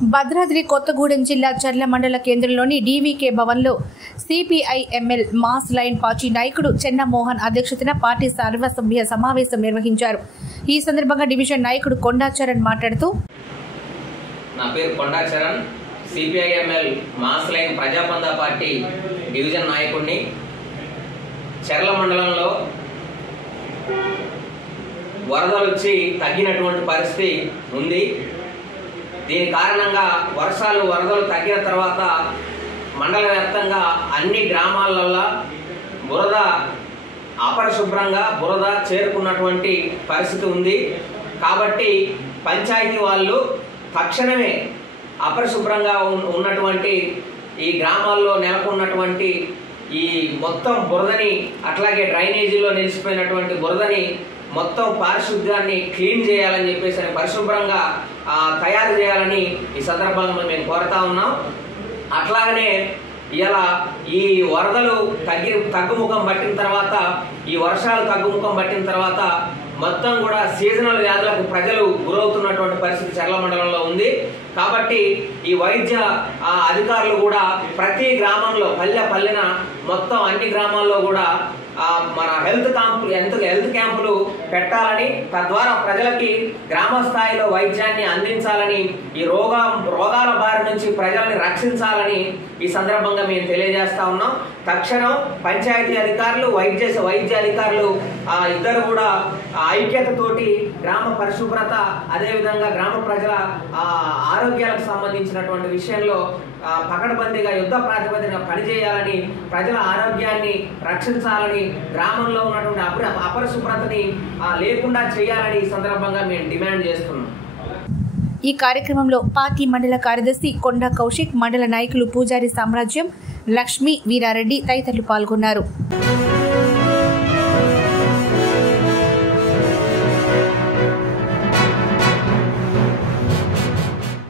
భద్రాద్రి కొత్తగూడెం జిల్లా చర్ల మండల కేంద్రంలోని డీవీకే భవన్లో సిపిఐఎంఎల్ మాస్ లైన్ పార్టీ నాయకుడు చెన్న మోహన్ అధ్యక్షతన పార్టీ సర్వసభ్య సమావేశం నిర్వహించారు. ఈ సందర్భంగా డివిజన్ నాయకుడు కొండా చరణ్ మాట్లాడుతూ, నా పేరు Konda Charan, CPIML mass line Prajabandha party division నాయకుడిని. చర్ల మండలంలో వరదలు వచ్చి తగ్గినటువంటి పరిస్థితి ఉంది. దీని కారణంగా వరదలు తగ్గిన తర్వాత మండల వ్యాప్తంగా అన్ని గ్రామాలలో బురద అపరిశుభ్రంగా చేరుకున్నటువంటి పరిస్థితి ఉంది. కాబట్టి పంచాయతీ వాళ్ళు తక్షణమే అపరిశుభ్రంగా ఉన్నటువంటి ఈ గ్రామాల్లో నెలకొన్నటువంటి ఈ మొత్తం బురదని, అట్లాగే డ్రైనేజీలో నిలిచిపోయినటువంటి బురదని మొత్తం పారిశుద్ధ్యాన్ని క్లీన్ చేయాలని చెప్పేసి పరిశుభ్రంగా తయారు చేయాలని ఈ సందర్భంగా మేము కోరుతా ఉన్నాం. అట్లాగనే ఇలా ఈ వరదలు తగ్గుముఖం పట్టిన తర్వాత, ఈ వర్షాలు తగ్గుముఖం పట్టిన తర్వాత మొత్తం కూడా సీజనల్ వ్యాధులకు ప్రజలు గురవుతున్నటువంటి పరిస్థితి చర్ల మండలంలో ఉంది. కాబట్టి ఈ వైద్య అధికారులు కూడా ప్రతి గ్రామంలో పల్లెన మొత్తం అన్ని గ్రామాల్లో కూడా మన హెల్త్ క్యాంపులు పెట్టాలని, తద్వారా ప్రజలకి గ్రామ స్థాయిలో వైద్యాన్ని అందించాలని, ఈ రోగాల బారి నుంచి ప్రజల్ని రక్షించాలని ఈ సందర్భంగా మేము తెలియజేస్తా ఉన్నాం. తక్షణం పంచాయతీ అధికారులు, వైద్య అధికారులు ఇద్దరు కూడా ఐక్యతతోటి గ్రామ పరిశుభ్రత, అదేవిధంగా గ్రామ ప్రజల ఆరోగ్యాలకు సంబంధించినటువంటి విషయంలో పకడ్బందీగా యుద్ధ ప్రాతిపదికన పనిచేయాలని, ప్రజల ఆరోగ్యాన్ని రక్షించాలని, గ్రామంలో ఉన్నటువంటి అపరిశుభ్రతని లేకుండా చేయాలని ఈ సందర్భంగా మేము డిమాండ్ చేస్తున్నాం. ఈ కార్యక్రమంలో పార్టీ మండల కార్యదర్శి కొండా కౌశిక్, మండల నాయకులు పూజారి సామ్రాజ్యం, లక్ష్మి, వీరారెడ్డి తదితరులు పాల్గొన్నారు.